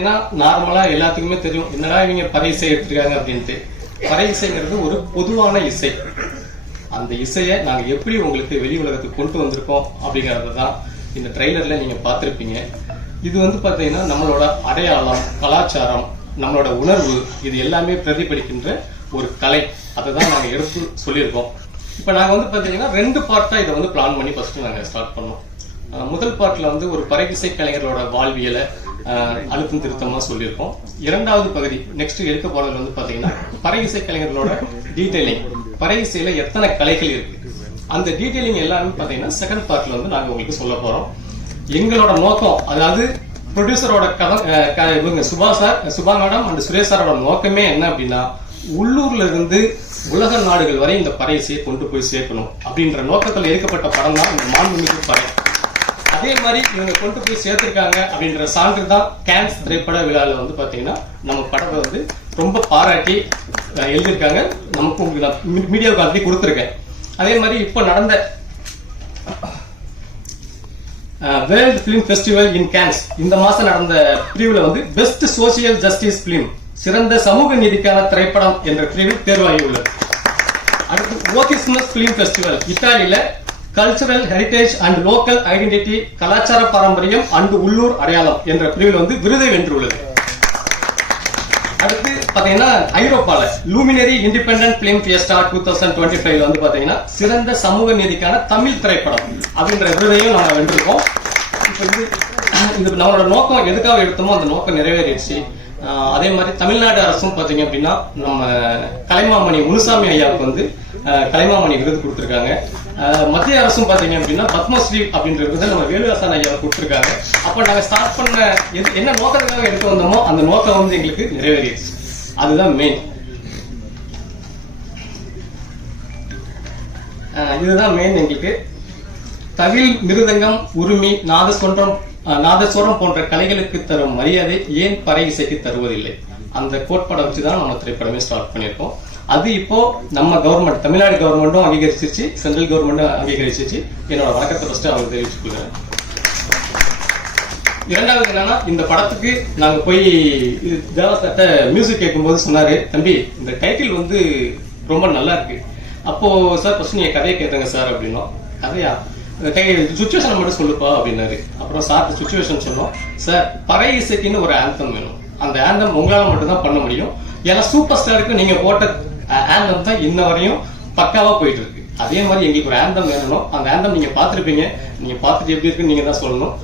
பாத்தீங்கன்னா நார்மலா எல்லாத்துக்குமே தெரியும். என்னடா இவங்க பறை இசை எடுத்திருக்காங்க அப்படின்ட்டு. பறை இசைங்கிறது ஒரு பொதுவான இசை. அந்த இசையை நாங்க எப்படி உங்களுக்கு வெளி உலகத்துக்கு கொண்டு வந்திருக்கோம் அப்படிங்கறது தான் இந்த ட்ரெய்லர்ல நீங்க பார்த்திருப்பீங்க. இது வந்து பாத்தீங்கன்னா நம்மளோட அடையாளம் கலாச்சாரம் நம்மளோட உணர்வு இது எல்லாமே பிரதிபலிக்கின்ற ஒரு கலை. அதை தான் நாங்க எடுத்து சொல்லியிருக்கோம். இப்போ நாங்க வந்து பாத்தீங்கன்னா ரெண்டு பார்ட்டா இதை வந்து பிளான் பண்ணி ஃபர்ஸ்ட் நாங்க ஸ்டார்ட் பண்ணோம். முதல் பாட்டில் வந்து ஒரு பறையிசை கலைஞர்களோட வாழ்வியலை அழுத்தம் திருத்தமா சொல்லியிருக்கோம். இரண்டாவது பகுதி நெக்ஸ்ட் எடுக்க போறது வந்து பாத்தீங்கன்னா இசை கலைஞர்களோட டீடைலிங் இசையில எத்தனை கலைகள் இருக்கு? அந்த டீடைலிங் எல்லாமே பாத்தீங்கன்னா செகண்ட் பார்ட்ல வந்து நாங்க உங்களுக்கு சொல்ல போறோம். எங்களோட நோக்கம் அதாவது ப்ரொடியூசரோட கதை இவங்க Suba sir Suba madam and Suresh சாரோட நோக்கமே என்ன அப்படின்னா உள்ளூர்ல இருந்து உலக நாடுகள் வரை இந்த பறையிசையை கொண்டு போய் சேர்க்கணும். அப்படின்ற நோக்கத்தில் எடுக்கப்பட்ட படம் தான் இந்த மாண்புமிகு பறை. அதே மாதிரி இவங்க கொண்டு போய் சேர்த்திருக்காங்க அப்படின்ற சான்று தான் கேன்ஸ் திரைப்பட விழாவில் வந்து பார்த்தீங்கன்னா நம்ம படத்தை வந்து ரொம்ப பாராட்டி எழுதியிருக்காங்க. நமக்கு உங்களுக்கு மீடியா கொடுத்துருக்கேன். அதே மாதிரி இப்போ நடந்த world film festival in Cannes இந்த மாதம் நடந்த பிரிவில் வந்து பெஸ்ட் சோசியல் ஜஸ்டிஸ் ஃபிலிம் சிறந்த சமூக நீதிக்கான திரைப்படம் என்ற பிரிவில் தேர்வாகியுள்ளது அடுத்து ஓகிஸ்மஸ் film festival இத்தாலியில cultural heritage and local identity கலாச்சார பாரம்பரியம் அண்ட் உள்ளூர் அடையாளம் என்ற பிரிவில் வந்து விருதை வென்றுள்ளது. அடுத்து பாத்தீங்கன்னா ஐரோப்பால luminary independent film fiesta two thousand twenty ஃபைவ்ல வந்து பாத்தீங்கன்னா சிறந்த சமூக நீதிக்கான தமிழ் திரைப்படம் அப்படின்ற விருதையும் நாங்க வென்றிருக்கோம். இப்போ இது இந்த நம்மளோட நோக்கம் எதுக்காக எடுத்தோமோ அந்த நோக்கம் நிறைவேறிடுச்சு. அதே மாதிரி தமிழ்நாடு அரசும் பாத்தீங்க அப்படின்னா நம்ம கலைமாமணி முனுசாமி ஐயாவுக்கு வந்து கலைமாமணி விருது கொடுத்துருக்காங்க. மத்திய அரசும் பாத்தீங்க அப்படின்னா பத்மஸ்ரீ அப்படின்ற விருதை நம்ம வேலுவாசன் ஐயாவை கொடுத்திருக்காங்க. அப்ப நாங்க ஸ்டார்ட் பண்ண எது- என்ன நோக்கத்துக்காக எடுத்து வந்தோமோ அந்த நோக்கம் வந்து எங்களுக்கு நிறைவேறிடுச்சு. அதுதான் மெயின் இதுதான் மெயின் எங்களுக்கு. தவில் மிருதங்கம் உரிமை நாதஸ்வரம் நாதஸ்வரம் போன்ற கலைகளுக்கு தரும் மரியாதை ஏன் பறை இசைக்கு தருவதில்லை? அந்த கோட்பாடை வச்சு தான் நம்ம திரைப்படமே ஸ்டார்ட் பண்ணியிருக்கோம். அது இப்போ நம்ம கவர்மெண்ட் தமிழ்நாடு கவர்மெண்ட்டும் அங்கீகரிச்சிருச்சு சென்ட்ரல் கவர்மெண்ட்டும் அங்கீகரிச்சிருச்சு. என்னோட வணக்கத்தை ஃபர்ஸ்ட் அவங்க தெரிவிச்சுக்கொள்கிறேன் இரண்டாவது என்னன்னா இந்த படத்துக்கு நாங்க போய் இது மியூசிக் கேட்கும்போது சொன்னாரு தம்பி இந்த டைட்டில் வந்து ரொம்ப நல்லா இருக்கு. அப்போ சார் ஃபர்ஸ்ட் நீங்க கதையை கேட்டுங்க சார் அப்படின்னோம். கதையா? கை சுச்சுவேஷன் மட்டும் சொல்லுப்பா அப்படின்னாரு. அப்புறம் சார் சுச்சுவேஷன் சொன்னோம். சார் பறை இசைக்குன்னு ஒரு ஆந்தம் வேணும். அந்த ஆந்தம் உங்களால மட்டும் தான் பண்ண முடியும். ஏன்னா சூப்பர் ஸ்டாருக்கு நீங்க போட்ட ஆந்தம் தான் இன்ன வரையும் பக்காவா போயிட்டு இருக்கு. அதே மாதிரி எங்களுக்கு ஒரு ஆந்தம் வேணும் அந்த ஆந்தம் நீங்க பார்த்திருப்பீங்க. நீங்க பார்த்துட்டு எப்படி இருக்குன்னு நீங்க தான் சொல்லணும்.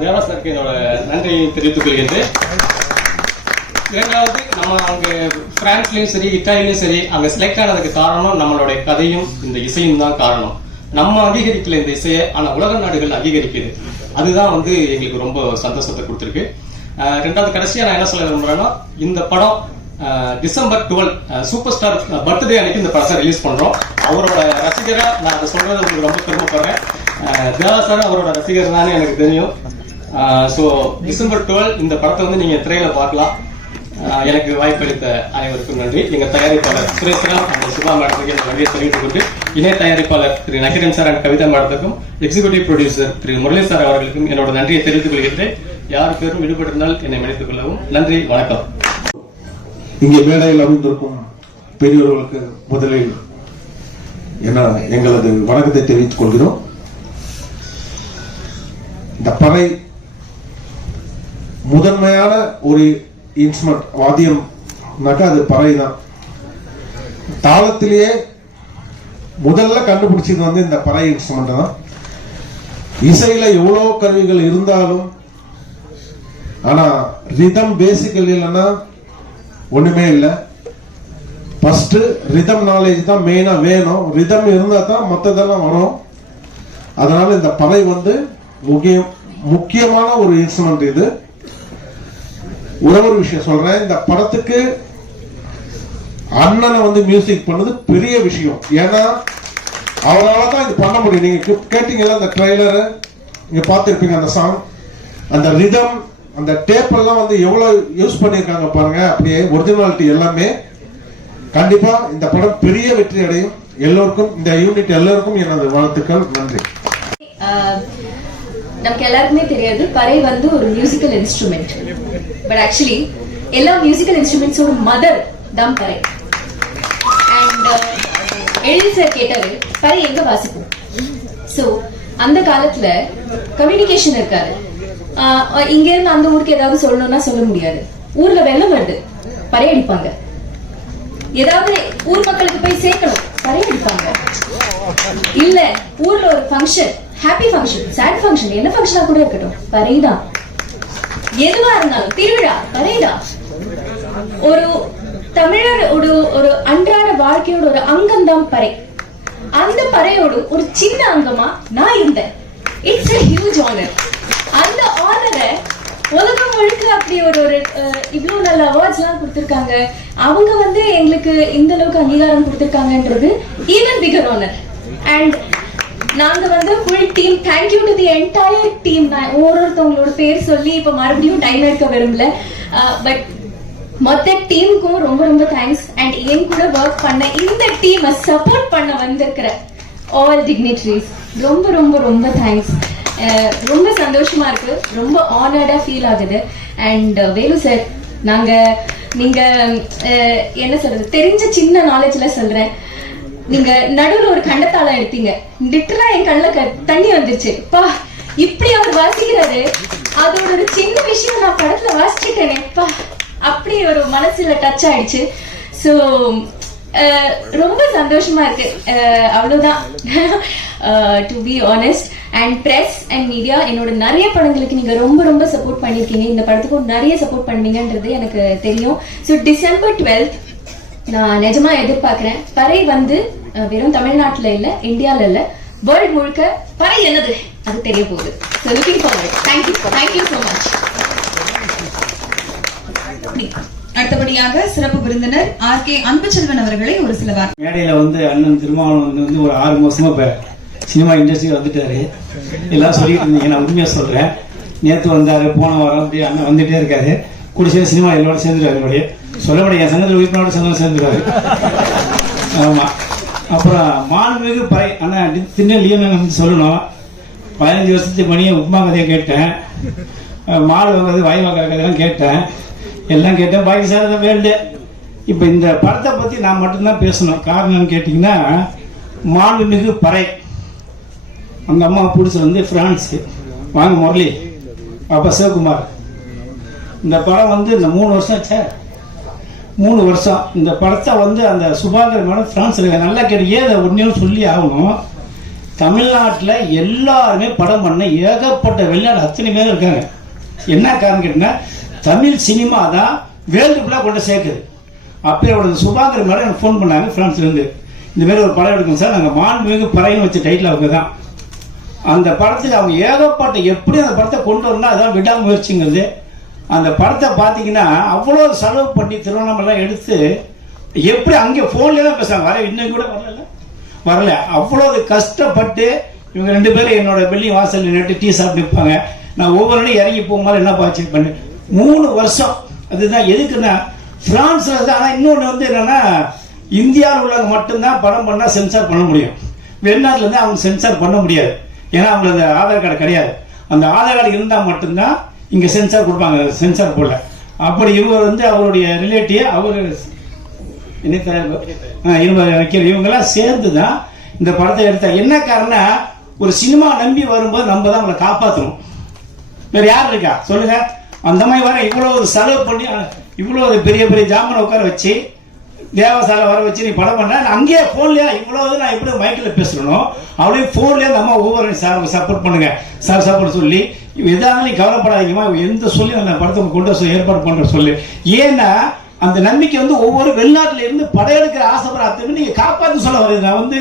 தேவா சாருக்கு என்னோட நன்றியை தெரிவித்துக் கொள்கின்றேன். இரண்டாவது நம்ம அங்க பிரான்ஸ்லயும் சரி இத்தாலிலையும் சரி அங்க செலக்ட் ஆனதுக்கு காரணம் நம்மளுடைய கதையும் இந்த இசையும் தான் காரணம். நம்ம அங்கீகரிக்கல இந்த இசையை ஆனா உலக நாடுகள் அங்கீகரிக்குது. அதுதான் வந்து எங்களுக்கு ரொம்ப சந்தோஷத்தை கொடுத்துருக்கு. ரெண்டாவது கடைசியா நான் என்ன சொல்ல விரும்புறேன்னா இந்த படம் December twelve super star birthday அன்னைக்கு இந்த படத்தை ரிலீஸ் பண்றோம். அவரோட ரசிகரா நான் அதை சொல்றது உங்களுக்கு ரொம்ப பெருமைப்படுறேன் தேவா சார் அவரோட ரசிகர் தானே எனக்கு தெரியும். ஸோ டிசம்பர் டுவெல் இந்த படத்தை வந்து நீங்க திரையில பார்க்கலாம். எனக்கு வாய்ப்பளித்த அனைவருக்கும் நன்றி. எங்க தயாரிப்பாளர் சுரேஷ்ராம் அந்த சுபா மேடத்துக்கு என் நன்றியை தெரிவித்துக் கொண்டு இணை தயாரிப்பாளர் திரு நகிரன் சார் அண்ட் கவிதா மேடத்துக்கும் எக்ஸிகூட்டிவ் ப்ரொடியூசர் திரு முரளி சார் அவர்களுக்கும் என்னோட நன்றியை தெரிவித்துக் கொள்கின்றேன். யார் பேரும் விடுபட்டிருந்தால் என்னை மன்னித்துக் கொள்ளவும். நன்றி வணக்கம். இங்கே மேடையில் அமர்ந்திருக்கும் பெரியவர்களுக்கு முதலில் என்ன எங்களது வணக்கத்தை தெரிவித்துக் கொள்கிறோம். இந்த பறை முதன்மையான ஒரு இன்ஸ்ட்ருமெண்ட் வாத்தியம்னாக்கா அது பறை தான் தாளத்திலேயே முதல்ல கண்டுபிடிச்சது வந்து இந்த பறை இன்ஸ்ட்ருமெண்ட் தான். இசையில எவ்வளோ கருவிகள் இருந்தாலும் ஆனா ரிதம் பேசிக்கல் இல்லைன்னா ஒண்ணுமே இல்லை. ஃபர்ஸ்ட் ரிதம் நாலேஜ் தான் மெயினா வேணும். ரிதம் இருந்தா தான் மற்றதெல்லாம் வரும். அதனால இந்த பறை வந்து முக்கியம் முக்கியமான ஒரு இன்ஸ்ட்ருமெண்ட் இது. ஒரே ஒரு விஷயம் சொல்றேன். இந்த படத்துக்கு அண்ணனை வந்து மியூசிக் பண்ணது பெரிய விஷயம். ஏன்னா அவரால் தான் இது பண்ண முடியும். நீங்க கேட்டீங்கல்ல அந்த ட்ரைலரு நீங்க பார்த்துருப்பீங்க அந்த சாங் அந்த ரிதம் அந்த டேப் எல்லாம் வந்து எவ்வளவு யூஸ் பண்ணியிருக்காங்க பாருங்க. அப்படியே ஒரிஜினாலிட்டி எல்லாமே. கண்டிப்பா இந்த படம் பெரிய வெற்றி அடையும். எல்லோருக்கும் இந்த யூனிட் எல்லோருக்கும் எனது வாழ்த்துக்கள். நன்றி. ஆஹ் நமக்கு எல்லாருக்குமே தெரியாது பறை வந்து ஒரு மியூசிக்கல் இன்ஸ்ட்ருமெண்ட் பட் ஆக்சுவலி எல்லா மியூசிக்கல் இன்ஸ்ட்ருமெண்ட்ஸோட மதர் தான் பறை. அண்ட் எழில் சார் கேட்டாரு பறை எங்க வாசிப்போம்? ஸோ அந்த காலத்துல கம்யூனிகேஷன் இருக்காது. இங்க இருந்து அந்த ஊருக்கு ஏதாவது சொல்லணும்னா சொல்ல முடியாது. ஊர்ல வெள்ளம் வருது. பறை அடிப்பாங்க. ஏதாவது ஊர் மக்களுக்கு போய் சேர்க்கணும். பறையடிப்பாங்க இல்ல ஊர்ல ஒரு function happy function sad function என்ன ஃபங்க்ஷனா கூட இருக்கட்டும். பறைதான். எதுவா இருந்தாலும் திருவிழா பறைதான். ஒரு தமிழர் ஒரு ஒரு அன்றாட வாழ்க்கையோட ஒரு அங்கம்தான் பறை. அந்த பறையோடு ஒரு சின்ன அங்கமா நான் இருந்தேன். இட்ஸ் அ ஹியூஜ் ஆனர் அந்த ஆனரை உலகம் முழுக்க அப்படி ஒரு ஒரு இவ்வளோ இவ்வளவு நல்ல அவார்ட்ஸ் எல்லாம் கொடுத்திருக்காங்க. அவங்க வந்து எங்களுக்கு இந்த அளவுக்கு அங்கீகாரம் கொடுத்திருக்காங்கன்றது ஈவன் பிகர் ஆனர் அண்ட் நாங்க வந்து full team thank you to the entire team நான் ஒவ்வொருத்தவங்களோட பேர் சொல்லி இப்ப மறுபடியும் டைம் எடுக்க விரும்பல. பட் மொத்த டீமுக்கும் ரொம்ப ரொம்ப தேங்க்ஸ் அண்ட் என் கூட ஒர்க் பண்ண இந்த டீமை சப்போர்ட் பண்ண வந்திருக்கிற ஆல் டிக்னிட்ரிஸ் ரொம்ப ரொம்ப ரொம்ப தேங்க்ஸ் ரொம்ப சந்தோஷமா இருக்கு. ரொம்ப ஆனர்டா ஃபீல் ஆகுது. அண்ட் வேலு சார் நாங்க நீங்க என்ன சொல்றது தெரிஞ்ச சின்ன நாலேஜ்ல சொல்றேன். நீங்க நடுவுல ஒரு கண்டத்தாளம் எடுத்தீங்க. லிட்டரா என் கண்ணுல க- தண்ணி வந்துருச்சு. பா இப்படி அவர் வாசிக்கிறாரு. அதோட ஒரு சின்ன விஷயம் நான் படத்துல வாசிச்சிட்டேனே பா அப்படி ஒரு மனசுல டச் ஆயிடுச்சு. ஸோ ரொம்ப சந்தோஷமா இருக்கு. அஹ், அவ்வளவுதான். To be honest and press and media என்னோட நிறைய படங்களுக்கு நீங்க ரொம்ப ரொம்ப சப்போர்ட் பண்ணிருக்கீங்க இந்த படத்துக்கும் நிறைய சப்போர்ட் பண்ணுவீங்கன்றது எனக்கு தெரியும். ஸோ டிசம்பர் டுவெல்த் நான் நிஜமா எதிர்பார்க்கிறேன். பறை வந்து வெறும் தமிழ்நாட்டுல இல்ல இந்தியால இல்ல. வேர்ல்ட் முழுக்க பறை என்னது? அது தெரிய போகுது. So looking forward thank you thank you so much அடுத்தபடியாக சிறப்பு விருந்தினர் ஆர் கே அன்புச்செல்வன் அவர்களை ஒரு சில வார்த்தை மேடையில வந்து அண்ணன் திருமாவளவன் வந்து ஒரு ஆறு மாசமா இப்ப சினிமா இண்டஸ்ட்ரி வந்துட்டாரு. எல்லாம் சொல்லிட்டு இருந்தீங்க. நான் உண்மையா சொல்றேன். நேத்து வந்தாரு போன வாரம் அப்படியே அண்ணன் வந்துட்டே இருக்காரு. குடிச்சே சினிமா எல்லோட சேர்ந்துருவாரு என்னுடைய சொல்லப்பட என் சங்கத்தில் உயிரினோட சேர்ந்து சேர்ந்துருவாரு. ஆமா. அப்புறம் மாண்புமிகு பறை அண்ணன் திண்ணலியும் சொல்லணும். பதினஞ்சு வருஷத்துக்கு மணியை உப்மா கதையை கேட்டேன். மாடு வாங்குறது வாய் வாங்குற கதையெல்லாம் கேட்டேன். எல்லாம் கேட்டேன் பாக்கி சார் தான் இப்போ இந்த படத்தை பற்றி நான் மட்டும்தான் பேசணும். காரணம்னு கேட்டிங்கன்னா மாண்புமிகு பறை. அந்த அம்மா பிடிச்சது வந்து ஃப்ரான்ஸு வாங்க முரளி. அப்பா சிவகுமார். இந்த படம் வந்து இந்த மூணு வருஷம் சார் மூணு வருஷம். இந்த படத்தை வந்து அந்த சுபாகர் மேடம் ஃப்ரான்ஸில் நல்லா கேட்டு ஏன் அதை சொல்லி ஆகணும்? தமிழ்நாட்டில் எல்லாருமே படம் பண்ண ஏகப்பட்ட வெளிநாடு அத்தனை பேர் இருக்காங்க. என்ன காரணம் கேட்டிங்கன்னா தமிழ் சினிமா தான் வேர்ல்டு ஃபுல்லாக கொண்டு சேர்க்குது. அப்போ சுபாங்கர் மேடம் எனக்கு ஃபோன் பண்ணாங்க ஃப்ரான்ஸ்லேருந்து இந்த மாதிரி ஒரு படம் எடுக்கணும் சார். நாங்கள் மாண்புமிகு பறைன்னு வச்ச டைட்டில் அவங்க தான். அந்த படத்தில் அவங்க ஏகப்பட்ட எப்படி அந்த படத்தை கொண்டு வரணும் அதான் விடாமுயற்சிங்கிறது. அந்த படத்தை பார்த்தீங்கன்னா அவ்வளோ செலவு பண்ணி திருவண்ணாமலை எடுத்து எப்படி அங்கே ஃபோன்லேயே தான் பேசுகிறாங்க வர இன்னும் கூட வரல. வரல. அவ்வளோ கஷ்டப்பட்டு இவங்க ரெண்டு பேரும் என்னோட பில்டிங் வாசல் நின்றுட்டு டீ சாப்பிட்டு நிற்பாங்க நான் ஒவ்வொரு நாளும் இறங்கி போகும்போது என்ன பாய்ச்சி பண்ணேன் மூணு வருஷம். அதுதான் எதுக்குன்னா ஃப்ரான்ஸில் தான் ஆனால் இன்னொன்று வந்து என்னன்னா இந்தியாவில் உள்ளவங்க மட்டும்தான் படம் பண்ணால் சென்சார் பண்ண முடியும். வெளிநாட்டிலேருந்து அவங்க சென்சார் பண்ண முடியாது. ஏன்னா அவங்களுக்கு ஆதார் கார்டு கிடையாது. அந்த ஆதார் கார்டு இருந்தால் மட்டும்தான் இங்கே சென்சார் கொடுப்பாங்க. சென்சார் போடல. அப்படி இவர் வந்து அவருடைய ரிலேட்டிவ் அவர் வைக்கிற இவங்கெல்லாம் சேர்ந்து தான் இந்த படத்தை எடுத்தா. என்ன காரணம் ஒரு சினிமா நம்பி வரும்போது நம்ம தான் அவங்களை காப்பாற்றணும் வேறு யார் இருக்கா? சொல்லுங்கள் அந்த மாதிரி வர இவ்வளோ செலவு பண்ணி இவ்வளோ பெரிய பெரிய ஜாமனை உட்கார வச்சு தேவசாலை வர வச்சு நீ படம் பண்ண அங்கேயே போன்லயே இவ்வளோ நான் எப்படி மைக்கில் பேசணும் அப்படியே ஃபோன்லேயே அந்த அம்மா ஒவ்வொரு சார் சப்போர்ட் பண்ணுங்க. சார் சப்போர்ட் சொல்லி எதாவது நீ கவலைப்படாதீங்கம்மா எந்த சொல்லி அந்த படத்தை கொண்டு வர ஏற்பாடு பண்ணுற சொல்லு. ஏன்னா அந்த நம்பிக்கை வந்து ஒவ்வொரு வெளிநாட்டிலிருந்து படையெடுக்கிற ஆசைப்படுற அத்தனை நீங்க காப்பாத்து சொல்ல வருது நான் வந்து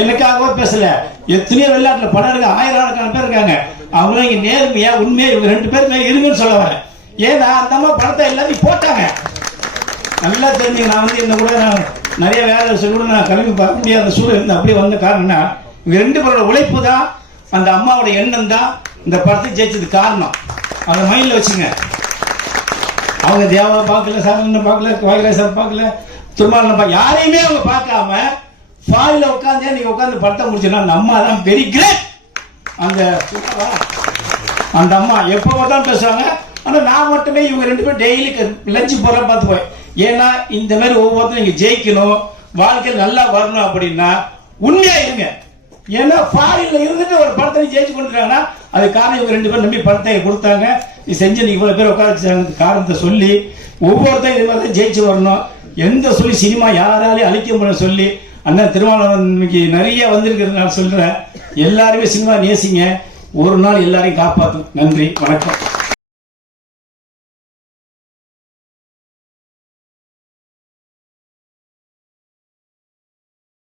எனக்காகவே பேசல. எத்தனையோ வெளிநாட்டுல படம் எடுக்க ஆயிரக்கணக்கான பேர் இருக்காங்க. அவங்க இங்க நேர்மையா உண்மையா இவங்க ரெண்டு பேருமே இருங்கன்னு சொல்ல வரேன். ஏன்னா அந்த அம்மா படத்தை எல்லாத்தையும் போட்டாங்க. நல்லா தெரிஞ்சு நான் வந்து என்ன கூட நான் நிறைய வேலை சொல்லி கூட நான் கிளம்பி பார்க்க முடியாத சூழல் இருந்து அப்படியே வந்த காரணம்னா இவங்க ரெண்டு பேரோட உழைப்பு தான் அந்த அம்மாவோட எண்ணம் தான் இந்த படத்தை ஜெயிச்சது காரணம். அதை மைண்டில் வச்சுங்க. அவங்க தேவா பார்க்கல சாரண்ண பார்க்கல வாயில சார் பார்க்கல திருமாவளம் பார்க்க யாரையுமே அவங்க பார்க்காம ஃபாலில் உட்காந்தே நீங்கள் உட்காந்து படத்தை முடிச்சுன்னா அந்த அம்மா தான் வெரி கிரேட் அந்த அந்த அம்மா எப்போ தான் பேசுவாங்க ஆனால் நான் மட்டுமே இவங்க ரெண்டு பேரும் டெய்லி லஞ்சு போற பார்த்துப்பேன் ஏன்னா இந்த மாதிரி ஒவ்வொருத்தரும் நீங்கள் ஜெயிக்கணும் வாழ்க்கையில் நல்லா வரணும் அப்படின்னா உண்மையாக இருங்க. ஏன்னா ஃபாரின்ல இருந்துட்டு ஒரு படத்தை ஜெயிச்சு கொண்டுட்டாங்கன்னா அது காரணம் இவங்க ரெண்டு பேரும் நம்பி படத்தை கொடுத்தாங்க. நீ செஞ்சு நீ இவ்வளோ பேர் உட்கார வச்சாங்க காரணத்தை சொல்லி ஒவ்வொருத்தரும் இது மாதிரி தான் ஜெயிச்சு வரணும். எந்த சொல்லி சினிமா யாராலையும் அழிக்க முடியும் சொல்லி அண்ணன் திருமாவளவன் இன்னைக்கு நிறைய வந்திருக்கிறது நான் சொல்றேன். எல்லாருமே சினிமா நேசிங்க. ஒரு நாள் எல்லாரையும் காப்பாற்றும் நன்றி வணக்கம்.